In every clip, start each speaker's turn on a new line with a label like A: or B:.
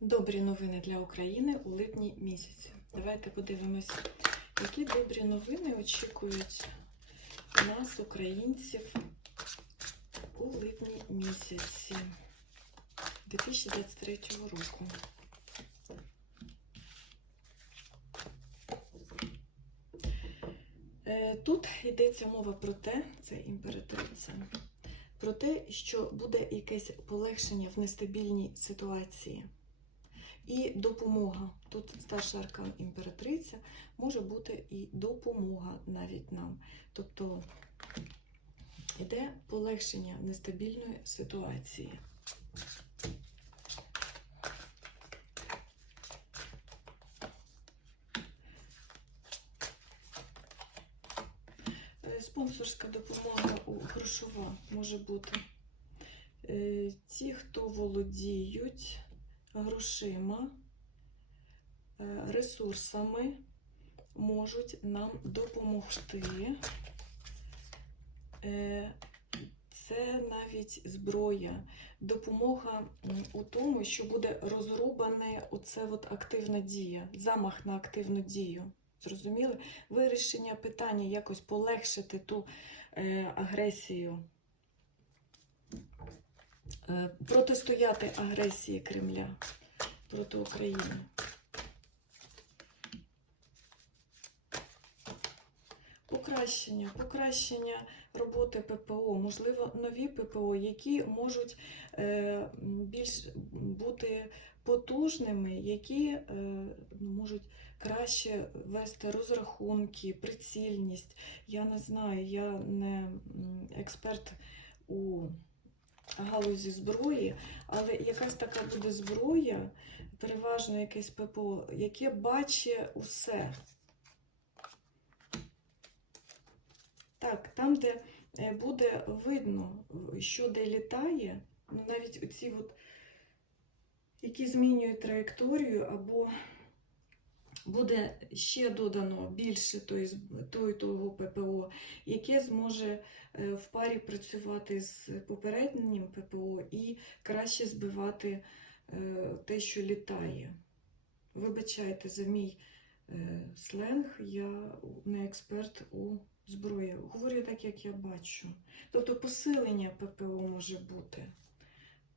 A: Добрі новини для України у липні місяці. Давайте подивимося, які добрі новини очікують нас, українців, у липні місяці 2023 року. Е, Тут йдеться мова про те, це імператриця, про те, що буде якесь полегшення в нестабільній ситуації. І допомога. Тут старший аркан імператриця може бути і допомога навіть нам. Тобто йде полегшення нестабільної ситуації. Е, Спонсорська допомога у грошова може бути. Е, Ті, хто володіють грошима, е, ресурсами, можуть нам допомогти. Е, Це навіть зброя, допомога у тому, що буде розрубане оце от активна дія, замах на активну дію. Зрозуміли? Вирішення питання якось полегшити ту е, агресію, протистояти агресії Кремля проти України. Покращення, покращення роботи ППО, можливо, нові ППО, які можуть е, більш бути потужними, які е, можуть краще вести розрахунки, прицільність. Я не знаю, я не експерт у галузі зброї, але якась така буде зброя, переважно якесь ППО, яке бачить усе. Так, там, де е, буде видно, що де літає, ну, навіть оці от, які змінюють траєкторію, або буде ще додано більше з- той того ППО, яке зможе е, в парі працювати з попереднім ППО і краще збивати е, те, що літає. Вибачайте за мій е, сленг, я не експерт у зброї. Говорю так, як я бачу. Тобто посилення ППО може бути.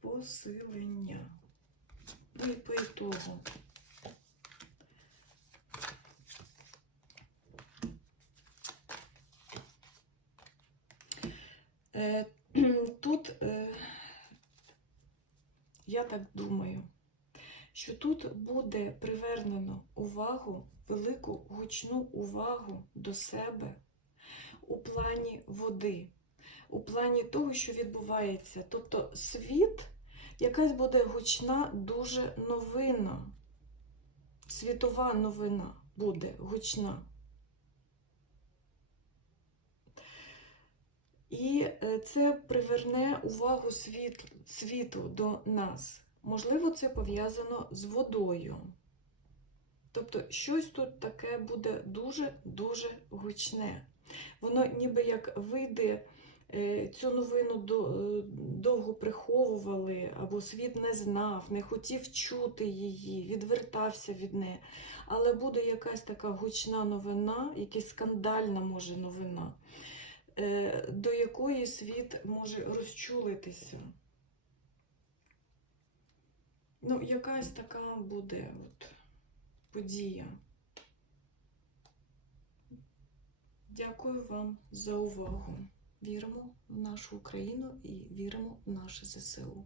A: Посилення. Ну і по ітогу. Тут е, я так думаю, що тут буде привернено увагу, велику гучну увагу до себе у плані води, у плані того, що відбувається. Тобто світ, якась буде гучна дуже новина. Світова новина буде гучна. І е, це приверне увагу світ, світу до нас. Можливо, це пов'язано з водою. Тобто, щось тут таке буде дуже-дуже гучне. Воно ніби як вийде, е, цю новину е, довго приховували, або світ не знав, не хотів чути її, відвертався від неї. Але буде якась така гучна новина, якась скандальна може новина, до якої світ може розчулитися. Ну, якась така буде от подія. Дякую вам за увагу. Віримо в нашу Україну і віримо в наше ЗСУ.